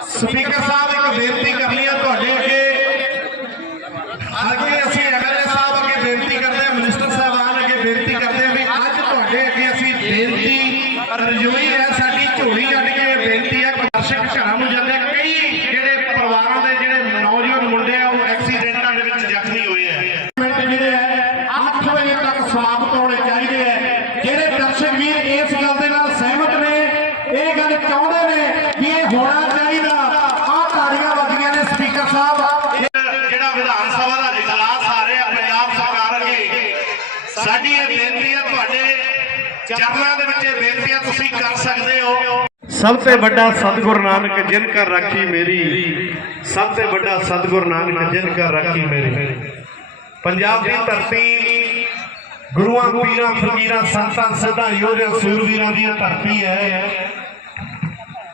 Speaker ਸਾਹਿਬ, ਇੱਕ ਬੇਨਤੀ ਕਰਨੀ ਹੈ ਤੁਹਾਡੇ ਅੱਗੇ। ਅੱਗੇ ਅਸੀਂ ਐਮਐਲਏ ਸਾਹਿਬ ਅੱਗੇ ਬੇਨਤੀ ਕਰਦੇ ਹਾਂ, ਮਿਨਿਸਟਰ ਸਾਹਿਬਾਨ ਅੱਗੇ ਬੇਨਤੀ ਕਰਦੇ ਹਾਂ ਵੀ ਅੱਜ ਤੁਹਾਡੇ ਅੱਗੇ ਅਸੀਂ ਬੇਨਤੀ ਰਜੋਈ ਹੈ, ਸਾਡੀ ਝੋਲੀ ਅੱਡ ਕੇ ਬੇਨਤੀ ਹੈ ਦਰਸ਼ਕ ਘਰਾਂ ਨੂੰ ਜਾਂਦੇ ਕਈ ਜਿਹੜੇ ਪਰਿਵਾਰਾਂ ਦੇ ਜਿਹੜੇ ਨੌਜਵਾਨ ਮੁੰਡੇ ਆ, ਉਹ ਐਕਸੀਡੈਂਟਾਂ ਦੇ ਵਿੱਚ ਜ਼ਖਮੀ ਹੋਏ ਆ। ਮਿੰਟ ਜਿਹੜੇ ਹੈ 8 ਵਜੇ ਤੱਕ ਸਮਾਪਤ ਹੋਣੇ ਚਾਹੀਦੇ ਹੈ। ਜਿਹੜੇ ਦਰਸ਼ਕ ਵੀਰ ਇਸ ਗੱਲ ਦੇ ਨਾਲ ਸਹਿਮਤ ਨੇ, ਇਹ ਗੱਲ ਚਾਹੁੰਦੇ ਨੇ ਕਿ ਇਹ ਹੋਣਾ ਚਾਹੀਦਾ ਆਹ ਤਾੜੀਆਂ ਵੱਜੀਆਂ ਨੇ ਸਪੀਕਰ ਸਾਹਿਬ ਜਿਹੜਾ ਵਿਧਾਨ ਸਭਾ ਦਾ ਇਜਲਾਸ ਆ ਰਿਹਾ ਪੰਜਾਬ ਸਰਕਾਰ ਅੱਗੇ ਸਾਡੀ ਇਹ ਬੇਨਤੀ ਹੈ ਤੁਹਾਡੇ ਚਰਨਾਂ ਦੇ ਵਿੱਚ ਇਹ ਬੇਨਤੀਆਂ ਤੁਸੀਂ ਕਰ ਸਕਦੇ ਹੋ। ਸਭ ਤੋਂ ਵੱਡਾ ਸਤਿਗੁਰ ਨਾਨਕ ਜਿਨ ਕਰ ਰਾਖੀ ਮੇਰੀ। ਸਭ ਤੋਂ ਵੱਡਾ ਸਤਿਗੁਰ ਨਾਨਕ ਜਿਨ ਕਰ ਰਾਖੀ ਮੇਰੀ। ਪੰਜਾਬ ਦੀ ਧਰਤੀ ਗੁਰੂਆਂ, ਪੀਰਾਂ, ਫਕੀਰਾਂ, ਸੰਤਾਂ ਸਦਾ ਯੋਧਿਆਂ ਸੂਰਵੀਰਾਂ ਦੀ ਧਰਤੀ ਹੈ।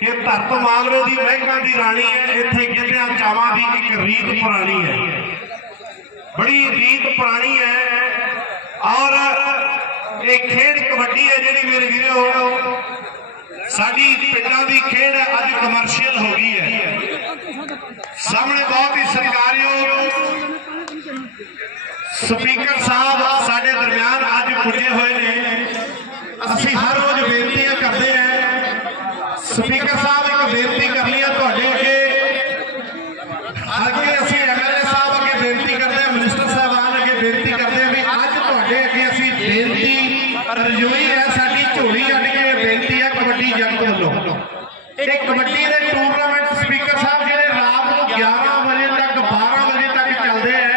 ਕਿ ਧਰਤ ਮਾਲਵੇ ਦੀ ਮਹਿਕਾਂ ਦੀ ਰਾਣੀ ਹੈ। ਇੱਥੇ ਗਿੱਧਿਆਂ ਚਾਵਾਂ ਦੀ ਇੱਕ ਰੀਤ ਪੁਰਾਣੀ ਹੈ। ਬੜੀ ਰੀਤ ਪੁਰਾਣੀ ਹੈ। ਔਰ ਇਹ ਖੇਡ ਕਬੱਡੀ ਹੈ ਜਿਹੜੀ ਮੇਰੇ ਵੀਰੋ, ਸਾਡੀ ਪਿੰਡਾਂ ਦੀ ਖੇਡ ਹੈ ਅੱਜ ਕਮਰਸ਼ੀਅਲ ਹੋ ਗਈ ਹੈ। ਸਾਹਮਣੇ ਬਹੁਤ ਹੀ ਸਤਿਕਾਰਯੋਗ ਸਪੀਕਰ ਸਾਹਿਬ ਸਾਡੇ ਦਰਮਿਆਨ ਅੱਜ ਪੁੱਜੇ ਹੋਏ ਨੇ। ਅਸੀਂ ਹਰ ਰੋਜ਼ ਬੇਨਤੀਆਂ ਕਰਦੇ ਹਾਂ ਸਪੀਕਰ ਸਾਹਿਬ ਇੱਕ ਬੇਨਤੀ ਕਰਨੀ ਹੈ ਤੁਹਾਡੇ ਅੱਗੇ ਅੱਗੇ ਅਸੀਂ ਐਮਐਲਏ ਸਾਹਿਬ ਅੱਗੇ ਬੇਨਤੀ ਕਰਦੇ ਹਾਂ ਮਿਨਿਸਟਰ ਸਾਹਿਬਾਨ ਅੱਗੇ ਬੇਨਤੀ ਕਰਦੇ ਹਾਂ ਵੀ ਅੱਜ ਤੁਹਾਡੇ ਅੱਗੇ ਅਸੀਂ ਬੇਨਤੀ ਰਜੋਈ ਹੈ, ਸਾਡੀ ਝੋਲੀ ਅੱਡ ਕੇ ਬੇਨਤੀ ਹੈ ਕਬੱਡੀ ਜਗਤ ਵੱਲੋਂ। ਇਹ ਕਬੱਡੀ ਦੇ ਟੂਰਨਾਮੈਂਟ ਸਪੀਕਰ ਸਾਹਿਬ ਜਿਹੜੇ ਰਾਤ ਨੂੰ 11 ਵਜੇ ਤੱਕ 12 ਵਜੇ ਤੱਕ ਚੱਲਦੇ ਆ,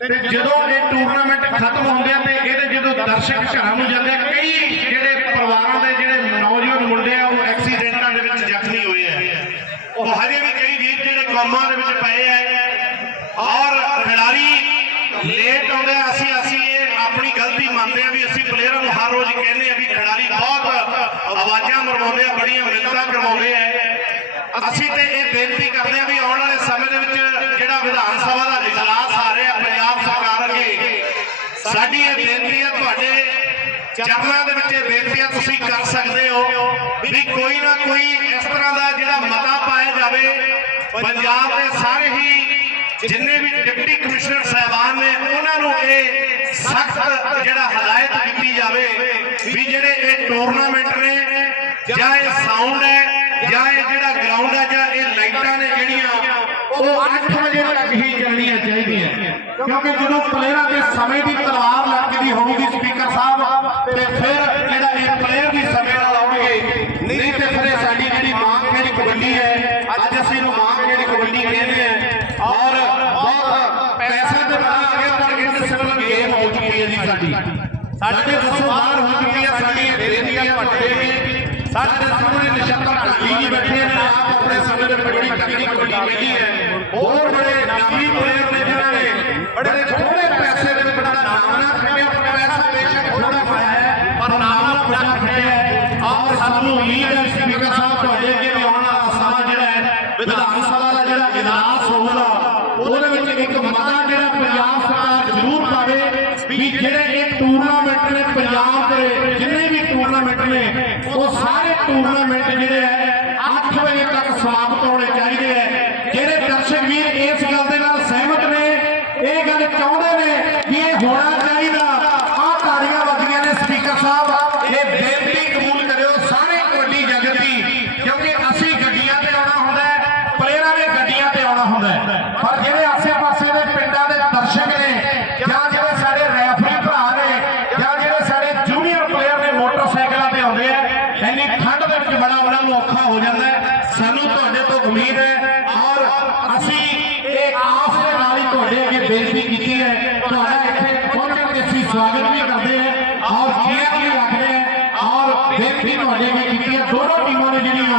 ਤੇ ਜਦੋਂ ਇਹ ਟੂਰਨਾਮੈਂਟ ਖਤਮ ਹੁੰਦੇ ਆ, ਤੇ ਇਹਦੇ ਜਦੋਂ ਦਰਸ਼ਕ ਘਰਾਂ ਨੂੰ ਜਾਂਦੇ ਆ, ਕਈ ਜਿਹੜੇ ਪਰਿਵਾਰਾਂ ਦੇ ਜਿਹੜੇ ਨੌਜਵਾਨ ਮੁੰਡੇ ਆ, ਉਹ ਐਕਸੀਡੈਂਟਾਂ ਦੇ ਵਿੱਚ ਜ਼ਖਮੀ ਹੋਏ ਆ। ਉਹ ਹਜੇ ਵੀ ਕਈ ਵੀਰ ਜਿਹੜੇ ਕੋਮਾਂ ਦੇ ਵਿੱਚ ਪਏ ਆ, ਔਰ ਖਿਡਾਰੀ ਲੇਟ ਆਉਂਦੇ ਆ, ਅਸੀਂ ਅਸੀਂ ਆਪਣੀ ਗਲਤੀ ਮੰਨਦੇ ਆ ਵੀ ਅਸੀਂ ਪਲੇਅਰਾਂ ਨੂੰ ਹਰ ਰੋਜ਼ ਕਹਿੰਦੇ ਆ ਵੀ ਖਿਡਾਰੀ ਬਹੁਤ ਆਵਾਜ਼ਾਂ ਮਰਵਾਉਂਦੇ ਆ, ਬੜੀਆਂ ਮਿਹਨਤਾਂ ਕਰਵਾਉਂਦੇ ਆ। ਅਸੀਂ ਤੇ ਇਹ ਬੇਨਤੀ ਕਰਦੇ ਆ ਵੀ ਆਉਣ ਵਾਲੇ ਸਮੇਂ ਦੇ ਵਿੱਚ ਜਿਹੜਾ ਵਿਧਾਨ ਸਭਾ ਦਾ ਇਜਲਾਸ ਆ ਰਿਹਾ ਪੰਜਾਬ ਸਰਕਾਰ ਅੱਗੇ, ਸਾਡੀ ਇਹ ਬੇਨਤੀ ਹੈ ਤੁਹਾਡੇ ਚਰਨਾਂ ਦੇ ਵਿੱਚ ਇਹ ਬੇਨਤੀਆਂ ਤੁਸੀਂ ਕਰ ਸਕਦੇ ਹੋ ਵੀ ਕੋਈ ਨਾ ਕੋਈ ਇਸ ਤਰ੍ਹਾਂ ਦਾ ਜਿਹੜਾ ਮਤਾ ਪਾਇਆ ਜਾਵੇ, ਪੰਜਾਬ ਦੇ ਸਾਰੇ ਹੀ ਜਿੰਨੇ ਵੀ ਡਿਪਟੀ ਕਮਿਸ਼ਨਰ ਸਾਹਿਬਾਨ ਨੇ, ਉਹਨਾਂ ਨੂੰ ਇਹ ਸਖਤ ਜਿਹੜਾ ਹਦਾਇਤ ਕੀਤੀ ਜਾਵੇ ਵੀ ਜਿਹੜੇ ਇਹ ਟੂਰਨਾਮੈਂਟ ਨੇ, ਜਾਂ ਇਹ ਸਾਊਂਡ ਹੈ, ਜਾਂ ਇਹ ਜਿਹੜਾ ਗਰਾਊਂਡ ਹੈ, ਜਾਂ ਇਹ ਲਾਈਟਾਂ ਨੇ ਜਿਹੜੀਆਂ, ਉਹ 8 ਵਜੇ ਤੱਕ ਹੀ ਚੱਲਣੀਆਂ ਚਾਹੀਦੀਆਂ। ਕਿਉਂਕਿ ਜਦੋਂ ਪਲੇਅਰਾਂ ਦੇ ਸਮੇਂ ਦੀ ਤਲਵਾਰ ਲੱਗਦੀ ਹੋਊਗੀ ਸਪੀਕਰ ਸਾਹਿਬ ਤੇ ਫਿਰ ਜਿਹੜਾ ਇਹ ਪਲੇਅਰ ਵੀ ਸਮੇਂ ਨਾਲ ਆਉਣਗੇ ਨਹੀਂ ਤੇ ਫਿਰ ਇਹ ਸਾਡੀ ਜਿਹੜੀ ਮਾਂ ਖੇਡ ਕਬੱਡੀ ਹੈ ਅੱਜ ਅਸੀਂ ਨੂੰ ਮਾਂ ਖੇਡ ਕਬੱਡੀ ਕਹਿੰਦੇ ਆ ਔਰ ਬਹੁਤ ਪੈਸੇ ਦੇ ਨਾਲ ਆ ਗਿਆ ਪਰ ਇੰਟਰਨੈਸ਼ਨਲ ਗੇਮ ਹੋ ਚੁੱਕੀ ਹੈ ਜੀ ਸਾਡੀ ਦੱਸੋ ਬਾਹਰ ਹੋ ਚੁੱਕੀ ਹੈ ਸਾਡੀ ਇਹ ਬੇਨਤੀ ਹੈ ਤੁਹਾਡੇ ਵੀ ਸਾਡੇ ਸਾਹਮਣੇ ਨਛੱਤਰ ਢਾਲੀ ਜੀ ਬੈਠੇ ਨੇ ਆਪ ਆਪਣੇ ਸਮੇਂ ਦੇ ਬੜੀ ਤਕੜੀ ਕਬੱਡੀ ਖੇਡੀ ਹੈ। ਹੋਰ ਬੜੇ ਨਾਮੀ ਪਲੇਅਰ ਨੇ। ਜਿਨ੍ਹਾਂ ਨੇ। ਬੜੇ ਥੋੜੇ ਪੈਸੇ ਦੇ ਵਿੱਚ ਬੜਾ ਨਾਮ ਨਾ ਖੱਟਿਆ ਪਰ ਪੈਸਾ ਬੇਸ਼ੱਕ ਥੋੜਾ ਪਾਇਆ ਹੈ। ਪਰ ਨਾਮ ਨਾਲ ਬੜਾ ਖੱਟਿਆ ਹੈ ਆਪ ਸਾਨੂੰ ਉਮੀਦ ਹੈ ਸਪੀਕਰ ਸਾਹਿਬ ਤੁਹਾਡੇ ਅੱਗੇ ਵੀ ਆਉਣ ਵਾਲਾ ਸਮਾਂ ਜਿਹੜਾ ਹੈ ਵਿਧਾਨ ਸਭਾ ਦਾ ਜਿਹੜਾ ਇਜਲਾਸ ਹੋਊਗਾ ਉਹਦੇ ਵਿੱਚ ਇੱਕ ਮਤਾ ਜਿਹੜਾ ਪੰਜਾਬ ਸਰਕਾਰ ਜ਼ਰੂਰ ਪਾਵੇ ਵੀ ਜਿਹੜੇ ਇਹ ਟੂਰਨਾਮੈਂਟ ਨੇ ਪੰਜਾਬ ਦੇ ਜਿੰਨੇ ਵੀ ਟੂਰਨਾਮੈਂਟ ਨੇ, ਉਹ ਸਾਰੇ ਟੂਰਨਾਮੈਂਟ ਜਿਹੜੇ ਹੈ 8 ਵਜੇ ਤੱਕ ਸਮਾਪਤ ਹੋਣੇ ਚਾਹੀਦੇ ਹੈ ਜਿਹੜੇ ਦਰਸ਼ਕ ਵੀਰ ਇਸ ਗੱਲ ਦੇ ਨਾਲ ਸਹਿਮਤ ਨੇ, ਇਹ ਗੱਲ ਚਾਹੁੰਦੇ ਨੇ ਕਿ ਇਹ ਹੋਣਾ ਚਾਹੀਦਾ। ਆਹ ਤਾੜੀਆਂ ਵੱਜੀਆਂ ਨੇ, ਸਪੀਕਰ ਸਾਹਿਬ, ਇਹ ਬੇਨਤੀ ਕਬੂਲ ਕਰਿਓ ਸਾਰੇ ਕਬੱਡੀ ਜਗਤ ਦੀ, ਕਿਉਂਕਿ ਅਸੀਂ ਗੱਡੀਆਂ ਤੇ ਆਉਣਾ ਹੁੰਦਾ ਹੈ, ਪਲੇਅਰਾਂ ਨੇ ਗੱਡੀਆਂ ਤੇ ਆਉਣਾ ਹੁੰਦਾ ਹੈ। ਪਰ ਜਿਹੜੇ ਆਸੇ-ਪਾਸੇ ਦੇ ਪਿੰਡਾਂ ਦੇ ਦਰਸ਼ਕ ਨੇ ਜਾਂ ਜਿਹੜੇ ਸਾਡੇ ਰੈਫਰੀ ਭਰਾ ਨੇ ਜਾਂ ਜਿਹੜੇ ਸਾਡੇ ਜੂਨੀਅਰ ਪਲੇਅਰ ਨੇ ਮੋਟਰਸਾਈਕਲਾਂ ਤੇ ਆਉਂਦੇ ਆ ਇੰਨੀ ਠੰਡ ਦੇ ਵਿੱਚ ਬੜਾ ਉਹਨਾਂ ਨੂੰ ਔਖਾ ਹੋ ਜਾਂਦਾ ਹੈ। ਸਾਨੂੰ ਤੁਹਾਡੇ ਤੋਂ ਉਮੀਦ ਹੈ ਔਰ ਅਸੀਂ ਇਹ ਆਸ ਦੇ ਨਾਲ ਹੀ ਤੁਹਾਡੇ ਅੱਗੇ ਬੇਨਤੀ ਕੀਤੀ ਹੈ। ਤੁਹਾਡਾ ਇੱਥੇ ਪਹੁੰਚਣ ਤੇ ਅਸੀਂ ਸਵਾਗਤ ਵੀ ਕਰਦੇ ਹਾਂ ਔਰ ਜੀਆ ਵੀ ਰੱਖਦੇ ਹਾਂ ਔਰ ਬੇਨਤੀ ਤੁਹਾਡੇ ਅੱਗੇ ਕੀਤੀ ਹੈ। ਦੋਨੋਂ ਟੀਮਾਂ ਨੇ ਜਿਹੜੀਆਂ